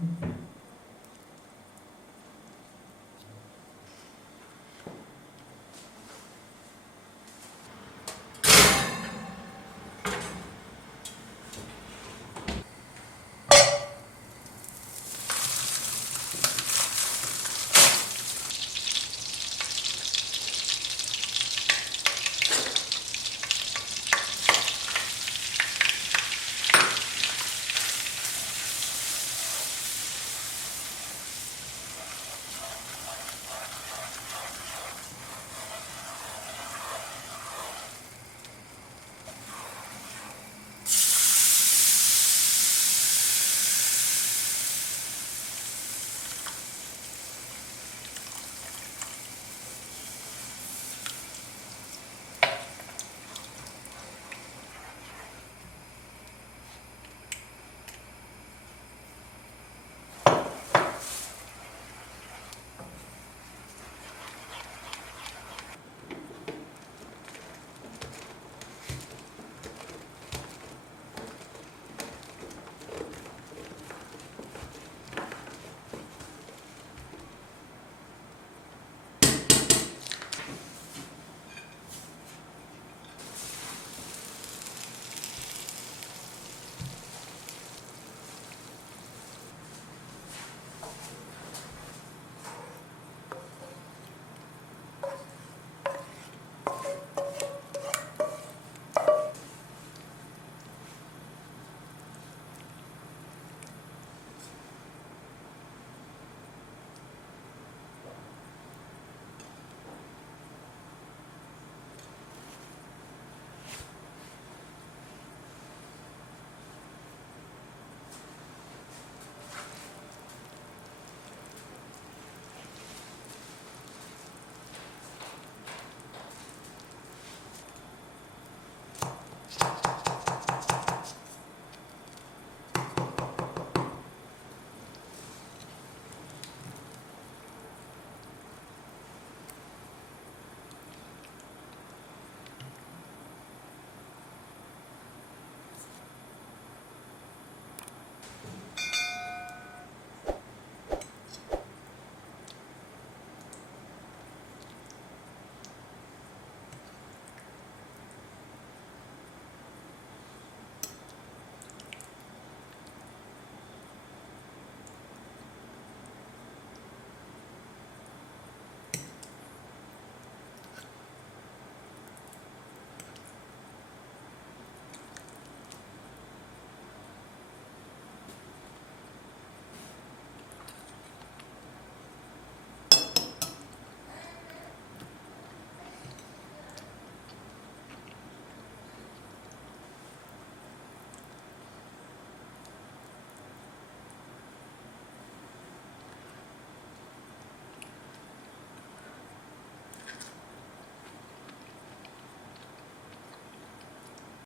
Mm-hmm.